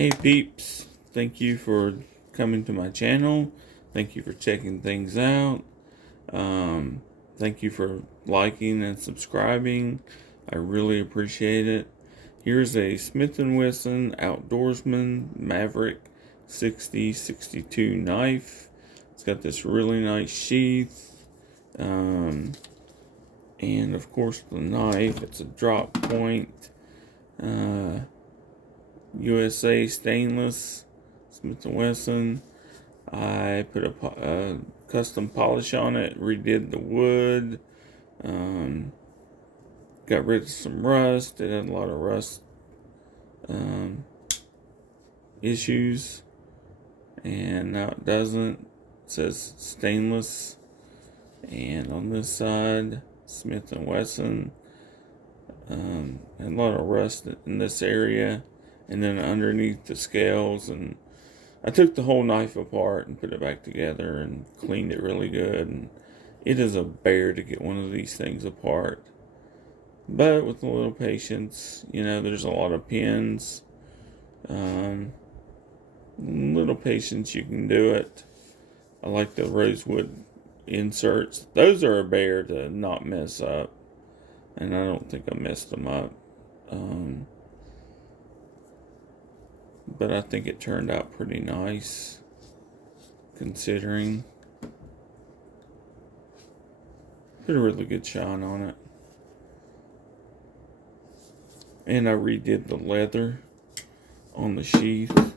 Hey peeps, thank you for coming to my channel. Thank you for checking things out. Thank you for liking and subscribing. I really appreciate it. Here's a Smith & Wesson Outdoorsman Maverick 60-62 knife. It's got this really nice sheath. And of course the knife, it's a drop point. USA stainless, Smith & Wesson. I put a custom polish on it, redid the wood, got rid of some rust. It had a lot of rust issues, and now it doesn't. It says stainless, and on this side, Smith & Wesson. And a lot of rust in this area, and then underneath the scales. And I took the whole knife apart and put it back together and cleaned it really good. And it is a bear to get one of these things apart, but with a little patience, there's a lot of pins. Little patience, you can do it. I like the rosewood inserts. Those are a bear to not mess up, and I don't think I messed them up. But I think it turned out pretty nice, considering. Put a really good shine on it. And I redid the leather on the sheath.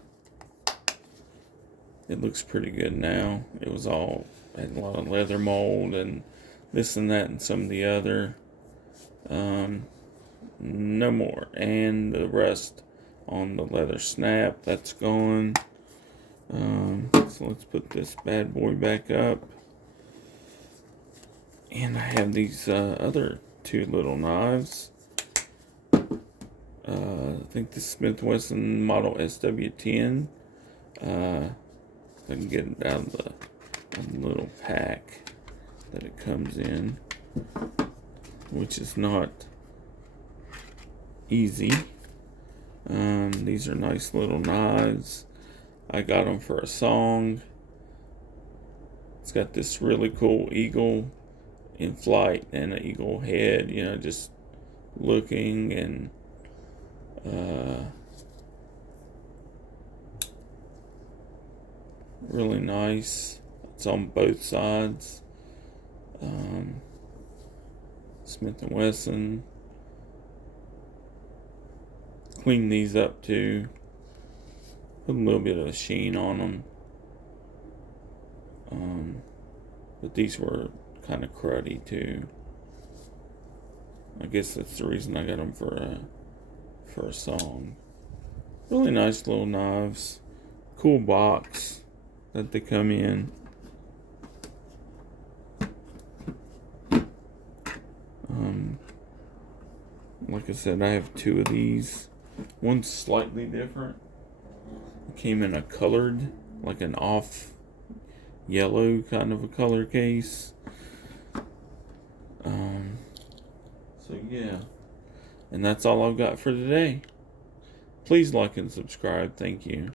It looks pretty good now. It was had a lot of leather mold and this and that and some of the other. No more. And the rust on the leather snap, that's gone. So let's put this bad boy back up. And I have these other two little knives. I think the Smith & Wesson model SW10. If I can get it out of the little pack that it comes in, which is not easy. These are nice little knives. I got them for a song. It's got this really cool eagle in flight and an eagle head, just looking, and really nice. It's on both sides. Smith & Wesson. Clean these up too. Put a little bit of a sheen on them. But these were kind of cruddy too. I guess that's the reason I got them for a song. Really nice little knives. Cool box that they come in. Like I said, I have two of these. One's slightly different. It came in a colored, like an off yellow kind of a color case. So yeah, and that's all I've got for today. Please like and subscribe. Thank you.